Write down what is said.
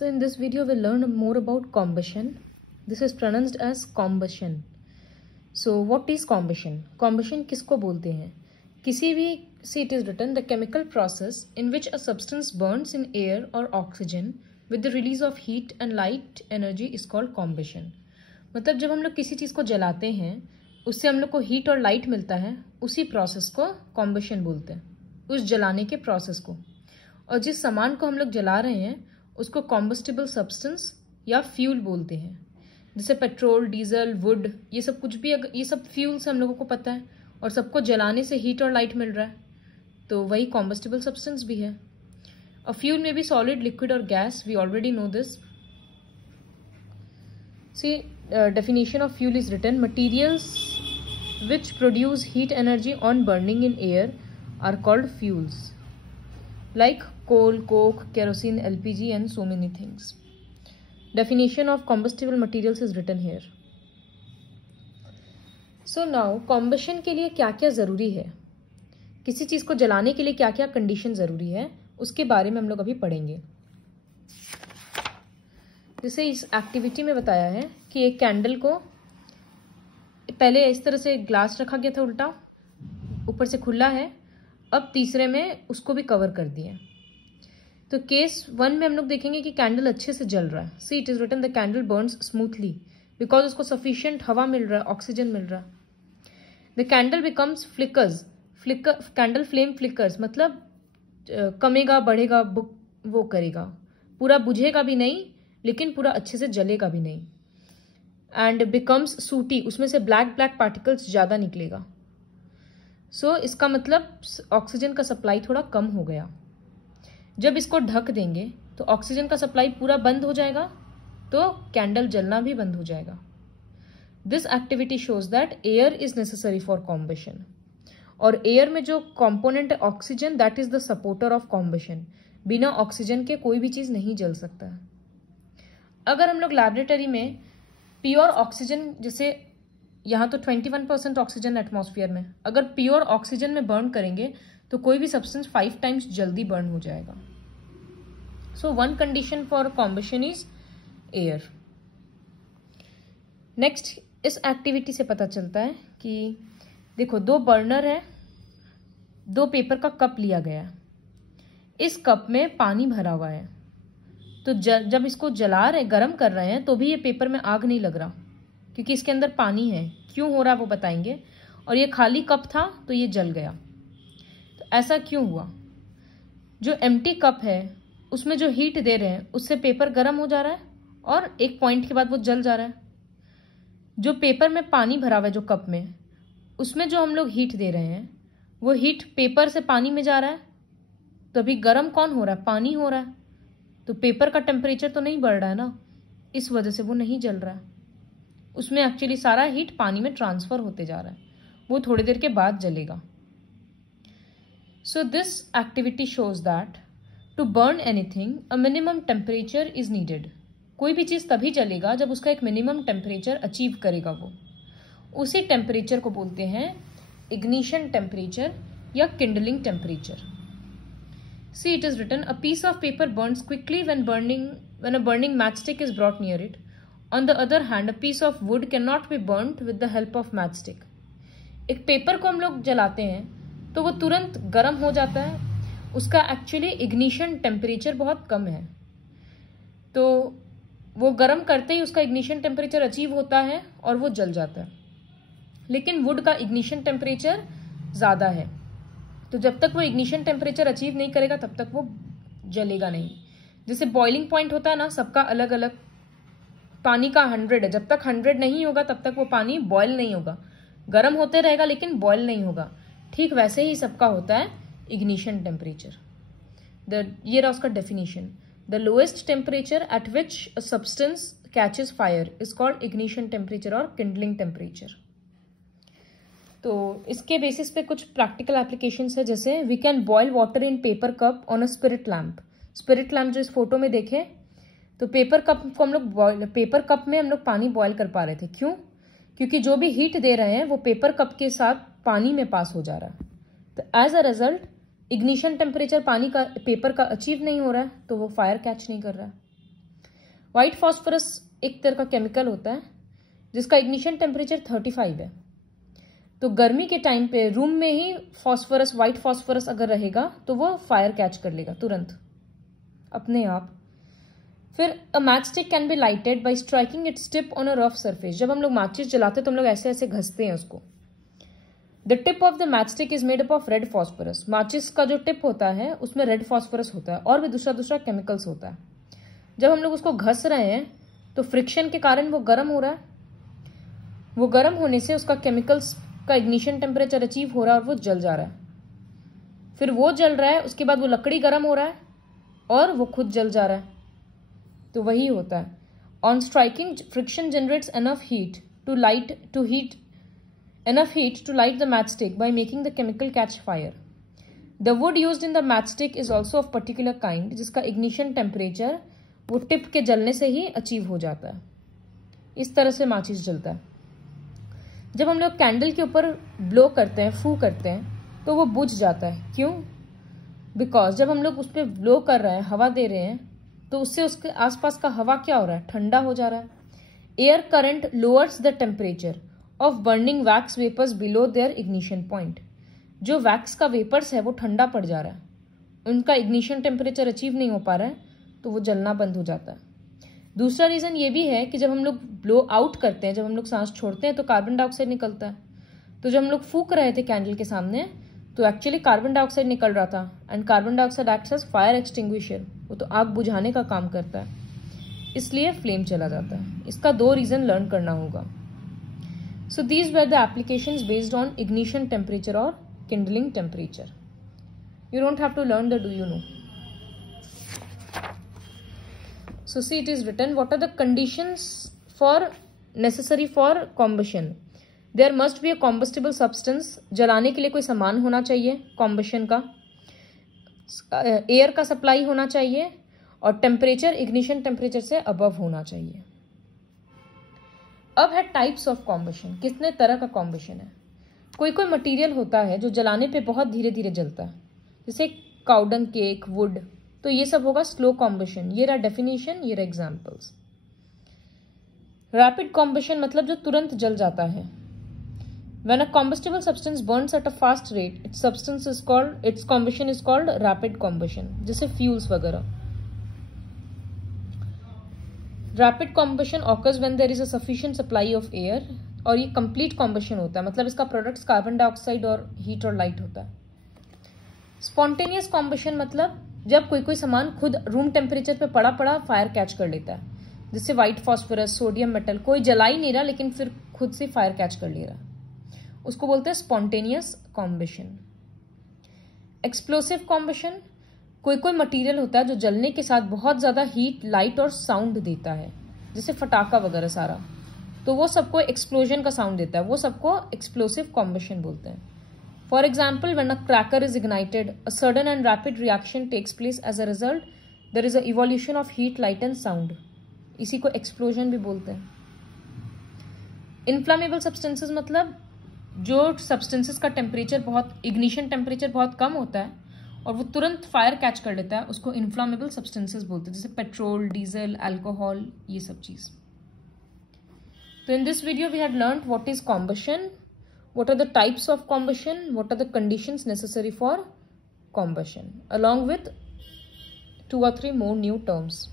So in this video we'll learn more about combustion. This is pronounced as combustion. So what is combustion? Combustion किसको बोलते हैं? किसी भी see it is written the chemical process in which a substance burns in air or oxygen with the release of heat and light energy is called combustion. मतलब जब हम लोग किसी चीज़ को जलाते हैं उससे हम लोग को हीट और लाइट मिलता है, उसी प्रोसेस को कॉम्बशन बोलते हैं, उस जलाने के प्रोसेस को। और जिस सामान को हम लोग जला रहे हैं उसको कॉम्बस्टिबल सब्सटेंस या फ्यूल बोलते हैं। जैसे पेट्रोल, डीजल, वुड, ये सब कुछ भी ये सब फ्यूल से हम लोगों को पता है और सबको जलाने से हीट और लाइट मिल रहा है, तो वही कॉम्बस्टिबल सब्सटेंस भी है। A fuel may be solid, liquid और gas, we already know this. See, definition of fuel is written: materials which produce heat energy on burning in air are called fuels, like coal, coke, kerosene, LPG and so many things. Definition of combustible materials is written here. So now combustion के लिए क्या क्या ज़रूरी है, किसी चीज़ को जलाने के लिए क्या क्या कंडीशन ज़रूरी है, उसके बारे में हम लोग अभी पढ़ेंगे। जैसे इस एक्टिविटी में बताया है कि एक कैंडल को पहले इस तरह से ग्लास रखा गया था उल्टा, ऊपर से खुला है, अब तीसरे में उसको भी कवर कर दिया। तो केस 1 में हम लोग देखेंगे कि कैंडल अच्छे से जल रहा है। See it is written the candle burns smoothly because उसको सफिशिएंट हवा मिल रहा है, ऑक्सीजन मिल रहा है। The candle becomes flickers, candle flame flickers मतलब कमेगा बढ़ेगा, वो करेगा, पूरा बुझेगा भी नहीं लेकिन पूरा अच्छे से जलेगा भी नहीं। एंड बिकम्स सूटी, उसमें से ब्लैक ब्लैक पार्टिकल्स ज़्यादा निकलेगा। सो इसका मतलब ऑक्सीजन का सप्लाई थोड़ा कम हो गया। जब इसको ढक देंगे तो ऑक्सीजन का सप्लाई पूरा बंद हो जाएगा, तो कैंडल जलना भी बंद हो जाएगा। This activity shows that air is necessary for combustion, और एयर में जो कॉम्पोनेंट है oxygen, that is the supporter of combustion. बिना ऑक्सीजन के कोई भी चीज़ नहीं जल सकता है। अगर हम लोग लैबोरेटरी में प्योर ऑक्सीजन, जैसे यहाँ तो 21% ऑक्सीजन एटमॉस्फेयर में, अगर प्योर ऑक्सीजन में बर्न करेंगे तो कोई भी सब्सटेंस 5 टाइम्स जल्दी बर्न हो जाएगा। So one condition for combustion is air. Next, इस एक्टिविटी से पता चलता है कि देखो 2 बर्नर है, 2 पेपर का कप लिया गया है, इस कप में पानी भरा हुआ है। तो जब इसको जला रहे, गर्म कर रहे हैं, तो भी ये पेपर में आग नहीं लग रहा क्योंकि इसके अंदर पानी है। क्यों हो रहा है वो बताएंगे। और ये खाली कप था तो ये जल गया। तो ऐसा क्यों हुआ? जो एम्प्टी कप है उसमें जो हीट दे रहे हैं उससे पेपर गर्म हो जा रहा है और एक पॉइंट के बाद वो जल जा रहा है। जो पेपर में पानी भरा हुआ है, जो कप में, उसमें जो हम लोग हीट दे रहे हैं वो हीट पेपर से पानी में जा रहा है, तो अभी गर्म कौन हो रहा है? पानी हो रहा है। तो पेपर का टेम्परेचर तो नहीं बढ़ रहा है ना, इस वजह से वो नहीं जल रहा है। उसमें एक्चुअली सारा हीट पानी में ट्रांसफर होते जा रहा है, वो थोड़ी देर के बाद जलेगा। So this activity shows that to burn anything a minimum temperature is needed. कोई भी चीज़ तभी जलेगा जब उसका एक मिनिमम टेम्परेचर अचीव करेगा। वो उसी टेम्परेचर को बोलते हैं इग्निशन टेम्परेचर या Kindling temperature. See, it is written, a piece of paper burns quickly when a burning matchstick is brought near it. On the other hand, a piece of wood cannot be burnt with the help of matchstick. एक paper को हम लोग जलाते हैं तो वो तुरंत गर्म हो जाता है, उसका एक्चुअली इग्निशन टेम्परेचर बहुत कम है, तो वो गर्म करते ही उसका इग्निशन टेम्परेचर अचीव होता है और वो जल जाता है। लेकिन वुड का इग्निशन टेम्परेचर ज़्यादा है, तो जब तक वो इग्निशन टेम्परेचर अचीव नहीं करेगा तब तक वो जलेगा नहीं। जैसे बॉइलिंग पॉइंट होता है ना, सबका अलग अलग। पानी का 100 है, जब तक 100 नहीं होगा तब तक वो पानी बॉयल नहीं होगा, गर्म होते रहेगा लेकिन बॉयल नहीं होगा। ठीक वैसे ही सबका होता है इग्निशन टेम्परेचर। ये रहा उसका definition. The lowest temperature at which a substance catches fire is called ignition temperature और किंडलिंग टेम्परेचर। तो इसके बेसिस पे कुछ प्रैक्टिकल एप्लीकेशंस है, जैसे we can boil water in paper cup on a spirit lamp. Spirit lamp जो इस photo में देखे, तो पेपर कप को हम लोग पेपर कप में हम लोग पानी बॉयल कर पा रहे थे। क्यों? क्योंकि जो भी हीट दे रहे हैं वो पेपर कप के साथ पानी में पास हो जा रहा है। तो as a result ignition temperature पानी का, पेपर का अचीव नहीं हो रहा है, तो वो फायर कैच नहीं कर रहा है। व्हाइट फॉस्फोरस एक तरह का केमिकल होता है जिसका इग्निशन टेम्परेचर 35 है। तो गर्मी के टाइम पे रूम में ही फॉस्फोरस, व्हाइट फॉस्फोरस अगर रहेगा तो वो फायर कैच कर लेगा तुरंत अपने आप। फिर a match stick can be lighted bye striking its tip on a rough surface. जब हम लोग माचिस जलाते हैं तो हम लोग ऐसे ऐसे घसते हैं उसको। The tip of the match stick is made up of red phosphorus. माचिस का जो टिप होता है उसमें रेड फॉस्फोरस होता है और भी दूसरा दूसरा केमिकल्स होता है। जब हम लोग उसको घस रहे हैं तो फ्रिक्शन के कारण वो गर्म हो रहा है। वो गर्म होने से उसका केमिकल्स का इग्निशन टेम्परेचर अचीव हो रहा है और वो जल जा रहा है। फिर वो जल रहा है, उसके बाद वो लकड़ी गर्म हो रहा है और वो खुद जल जा रहा है। तो वही होता है। On striking friction generates enough heat to light the match stick by making the chemical catch fire. The wood used in the match stick is also of particular kind, जिसका इग्निशन टेम्परेचर वो tip के जलने से ही achieve हो जाता है। इस तरह से माचिस जलता है। जब हम लोग कैंडल के ऊपर ब्लो करते हैं, फू करते हैं, तो वो बुझ जाता है। क्यों? बिकॉज जब हम लोग उस पर ब्लो कर रहे हैं, हवा दे रहे हैं, तो उससे उसके आसपास का हवा क्या हो रहा है? ठंडा हो जा रहा है। Air current lowers the temperature of burning wax vapours below their ignition point. जो वैक्स का वेपर्स है वो ठंडा पड़ जा रहा है, उनका इग्निशन टेम्परेचर अचीव नहीं हो पा रहा है, तो वो जलना बंद हो जाता है। दूसरा रीजन ये भी है कि जब हम लोग ब्लो आउट करते हैं, जब हम लोग सांस छोड़ते हैं, तो कार्बन डाइऑक्साइड निकलता है। तो जब हम लोग फूक रहे थे कैंडल के सामने, तो एक्चुअली कार्बन डाइऑक्साइड निकल रहा था, and carbon dioxide acts as fire extinguisher. वो तो आग बुझाने का काम करता है, इसलिए फ्लेम चला जाता है। इसका 2 रीजन लर्न करना होगा। So these were the applications based on ignition temperature और kindling temperature. You don't have to learn the do you know. So see, it is written, what are the conditions necessary for combustion? There must be a combustible substance. जलाने के लिए कोई सामान होना चाहिए combustion का, air का supply होना चाहिए, और टेम्परेचर इग्निशन टेम्परेचर से अबव होना चाहिए। अब है टाइप्स ऑफ कॉम्बशन। कितने तरह का कॉम्बशन है? कोई कोई मटेरियल होता है जो जलाने पे बहुत धीरे धीरे जलता है, जैसे काउडंग केक, वुड, तो ये सब होगा स्लो कॉम्बशन। ये रहा डेफिनेशन, ये रहा एग्जाम्पल्स। रैपिड कॉम्बशन मतलब जो तुरंत जल जाता है। When a combustible substance burns at a fast rate, its combustion is called rapid combustion, जैसे फ्यूल्स वगैरह। Rapid combustion occurs when there is a sufficient supply of air, और ये complete combustion होता है, मतलब इसका प्रोडक्ट्स कार्बन डाइऑक्साइड और heat और लाइट होता है। स्पॉन्टेनियस कॉम्बशन मतलब जब कोई कोई सामान खुद रूम टेम्परेचर पे पड़ा पड़ा फायर कैच कर लेता है, जैसे व्हाइट फॉस्फोरस, सोडियम मेटल, कोई जला ही नहीं रहा लेकिन फिर खुद से फायर कैच कर ले रहा, उसको बोलते हैं स्पॉन्टेनियस कॉम्बशन। एक्सप्लोसिव कॉम्बशन, कोई कोई मटेरियल होता है जो जलने के साथ बहुत ज्यादा हीट, लाइट और साउंड देता है, जैसे फटाका वगैरह सारा, तो वो सबको एक्सप्लोजन का साउंड देता है, वो सबको एक्सप्लोसिव कॉम्बशन बोलते हैं। For example, when a cracker is ignited, a sudden and rapid reaction takes place. As a result, there is a evolution of heat, light and sound. इसी को explosion भी बोलते हैं। Inflammable substances मतलब जो substances का temperature बहुत, ignition temperature बहुत कम होता है और वो तुरंत fire catch कर लेता है, उसको inflammable substances बोलते हैं, जैसे पेट्रोल, डीजल, अल्कोहल, ये सब चीज। तो in this video we had learned what is combustion, what are the types of combustion, what are the conditions necessary for combustion, along with 2 or 3 more new terms.